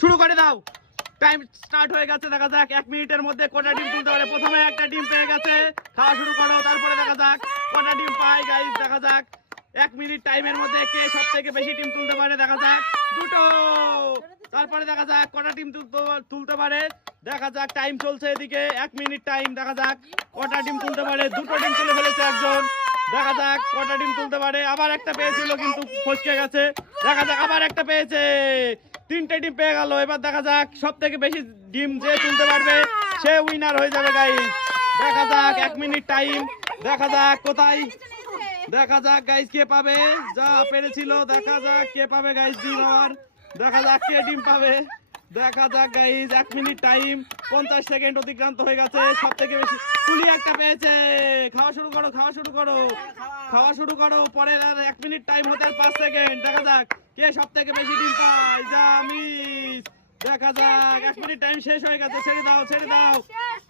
শুরু করে দাও। টাইম স্টার্ট হয়ে গেছে, দেখা যাক, এক মিনিটের মধ্যে কটা ডিম তুলতে পারে। প্রথমে একটা ডিম পেয়ে গেছে, খাওয়া শুরু করো, তারপরে দেখা যাক কটা ডিম পায় গাইস দেখা যাক। এক মিনিট টাইমের মধ্যে কে সব থেকে বেশি ডিম তুলতে পারে, দেখা যাক। দুটো! তারপরে দেখা যাক কটা ডিম তুলতে- পারে। দেখা যাক টাইম চলছে এদিকে, এক মিনিট টাইম দেখা যাক কটা ডিম তুলতে পারে। দুটো ডিম তুলে ফেলেছে একজন। দেখা যাক কটা ডিম তুলতে পারে। আবার একটা পেয়েছিল, কিন্তু ফসকে গেছে। দেখা যাক আবার একটা পেয়েছে। তিনটে ডিম পেয়ে গেল। এবার দেখা যাক সব থেকে বেশি ডিম যে তুলতে পারবে, সে উইনার হয়ে যাবে গাইস দেখা যাক, এক মিনিট টাইম দেখা যাক, কোথায়? দেখা যাক গাইস কে পাবে? যা পেরেছিল, দেখা যাক কে পাবে গাইস ডিম আবার দেখা যাক কে ডিম পাবে। দেখা যাক গাইস এক মিনিট টাইম পঞ্চাশ সেকেন্ড অতিক্রান্ত হয়ে গেছে সব থেকে বেশি তুলি একটা পেয়েছে। খাওয়া শুরু করো, খাওয়া শুরু করো। খাওয়া শুরু করো পরে আর এক মিনিট টাইম হতে পাঁচ সেকেন্ড দেখা যাক, কে সব থেকে বেশি ডিম পায় যা মিস দেখা যাক, এক মিনিট টাইম শেষ হয়ে গেছে, ছেড়ে দাও ছেড়ে দাও।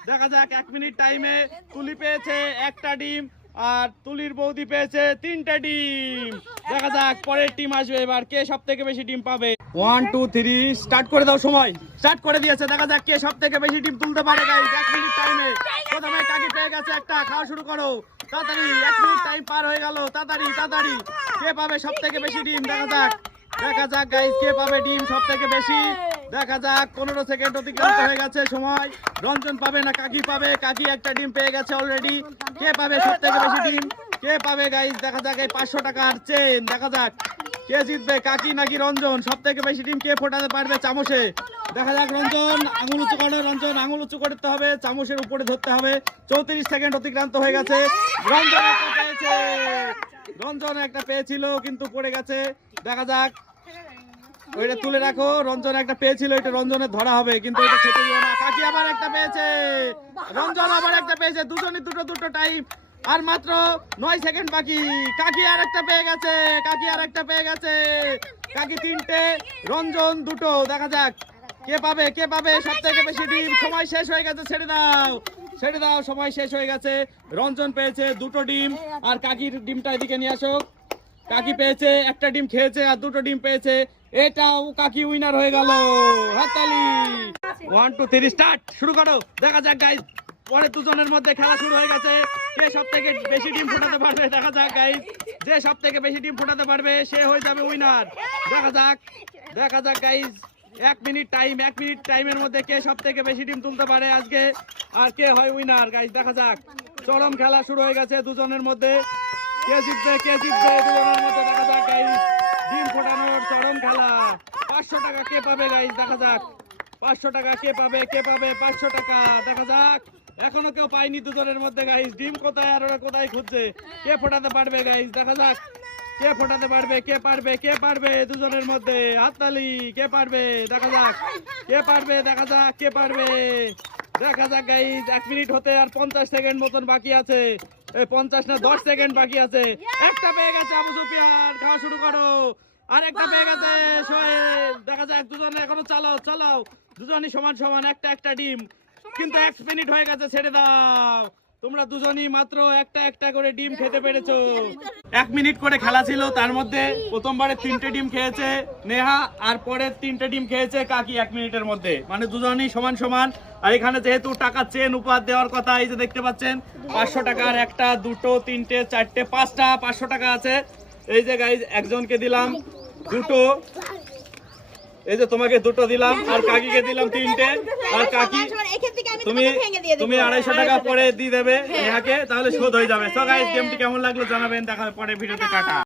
দেখা যাক, এক মিনিট টাইমে তুলি পেয়েছে একটা ডিম আর তুলির বৌদি পেয়েছে তিনটা ডিম। দেখা যাক, পরের টিম আসবে এবার। কে সব থেকে বেশি ডিম পাবে? ওয়ান টু থ্রি স্টার্ট করে দাও সময়। স্টার্ট করে দিয়েছে। দেখা যাক কে সব থেকে বেশি ডিম তুলতে পারে গাইস এক মিনিট টাইমে প্রথমে কাকি পেয়ে গেছে একটা। খাওয়া শুরু করো। তাড়াতাড়ি, এক মিনিট টাইম পার হয়ে গেল। তাড়াতাড়ি তাড়াতাড়ি। কে পাবে সব থেকে বেশি ডিম? দেখা যাক। দেখা যাক গাইস কে পাবে ডিম সব থেকে বেশি? দেখা যাক, পনেরো সেকেন্ড অতিক্রান্ত হয়ে গেছে সময়। রঞ্জন পাবে না, কাকি পাবে? কাকি একটা ডিম পেয়ে গেছে অলরেডি কে পাবে সব থেকে বেশি ডিম? কে পাবে গাইস দেখা যাক এই পাঁচশো টাকার চেন দেখা যাক। কে জিতবে, কাকি নাকি রঞ্জন? সব থেকে বেশি ডিম কে ফোটাতে পারবে চামচে? দেখা যাক রঞ্জন, আঙুল উঁচু করে, রঞ্জন, আঙুল উঁচু করতে হবে, চামচের উপরে ধরতে হবে। চৌত্রিশ সেকেন্ড অতিক্রান্ত হয়ে গেছে। রঞ্জন একটা পেয়েছে। রঞ্জন একটা পেয়েছিল, কিন্তু পড়ে গেছে। দেখা যাক ওইটা তুলে রাখো। রঞ্জন একটা পেয়েছিল, এটা রঞ্জনের ধরা হবে, কিন্তু এটা খেতে দিও না। কাকি আবার একটা পেয়েছে। রঞ্জন আবার একটা পেয়েছে। দুজনই দুটো দুটো টাইম আর মাত্র নয় সেকেন্ড বাকি। কাকি আর একটা পেয়ে গেছে, কাকি আর একটা পেয়ে গেছে। কাকি তিনটে, রঞ্জন দুটো। দেখা যাক কে পাবে কে পাবে? সব থেকে বেশি ডিম। সময় শেষ হয়ে গেছে, ছেড়ে দাও। ছেড়ে দাও, সময় শেষ হয়ে গেছে। রঞ্জন পেয়েছে দুটো ডিম। আর কাকির ডিমটা এদিকে নিয়ে আসো। কাকি পেয়েছে, একটা ডিম খেয়েছে আর দুটো ডিম পেয়েছে। এটাও কাকি উইনার হয়ে গেল। হাততালি। ওয়ান টু থ্রি স্টার্ট শুরু করো। দেখা যাক গাইজ পরে দুজনের মধ্যে খেলা শুরু হয়ে গেছে। কে সব থেকে বেশি ডিম ফোটাতে পারবে, দেখা যাক গাইজ যে সব থেকে বেশি ডিম ফোটাতে পারবে, সে হয়ে যাবে উইনার দেখা যাক দেখা যাক গাইজ এক মিনিট টাইম এক মিনিট টাইমের মধ্যে কে সব থেকে বেশি ডিম তুলতে পারে আজকে? আর কে হয় উইনার গাইজ দেখা যাক। চরম খেলা শুরু হয়ে গেছে দুজনের মধ্যে। কে দেখা যাক গাইস ডিম ফোটানোর খেলা। পাঁচশো টাকা কে পাবে গাইস দেখা যাক। পাঁচশো টাকা কে পাবে কে পাবে? পাঁচশো টাকা। দেখা যাক। এখনও কেউ পায়নি দুজনের মধ্যে গাইস ডিম কোথায় আর ওরা কোথায় খুঁজছে? কে ফোটাতে পারবে গাইস দেখা যাক। কে ফোটাতে পারবে, কে পারবে কে পারবে দুজনের মধ্যে? হাততালি, কে পারবে? দেখা যাক। কে পারবে, দেখা যাক, কে পারবে? দেখা যাক গাইস এক মিনিট হতে আর পঞ্চাশ সেকেন্ড মতন বাকি আছে। এই পঞ্চাশ না দশ সেকেন্ড বাকি আছে। একটা পেয়ে গেছে আবু সুফিয়ান খাওয়া শুরু করো। আর একটা পেয়ে গেছে সোহেল। দেখা যাক দুজনে এখনও চালাও চালাও দুজনই সমান সমান একটা একটা ডিম। কিন্তু এক মিনিট হয়ে গেছে ছেড়ে দাও। তোমরা দুজনই মাত্র একটা একটা করে ডিম খেতে পেরেছ। এক মিনিট করে খেলা ছিল তার মধ্যে প্রথমবারে তিনটে ডিম খেয়েছে নেহা আর পরের তিনটে ডিম খেয়েছে কাকি এক মিনিটের মধ্যে। মানে দুজনই সমান সমান। আর এখানে যেহেতু টাকা চেন উপহার দেওয়ার কথা এই যে দেখতে পাচ্ছেন পাঁচশো টাকার একটা দুটো তিনটে চারটে পাঁচটা পাঁচশো টাকা আছে। এই যে গাইজ একজনকে দিলাম। দুটো এই যে তোমাকে দুটো দিলাম আর কাকিকে দিলাম তিনটে। আর কাকি তুমি তুমি আড়াইশো টাকা পরে দিয়ে দেবে। নেহাকে তাহলে শোধ হয়ে যাবে। সবাই গাইজ গেমটি কেমন লাগল জানাবেন দেখা হবে পরে ভিডিওতে টাটা।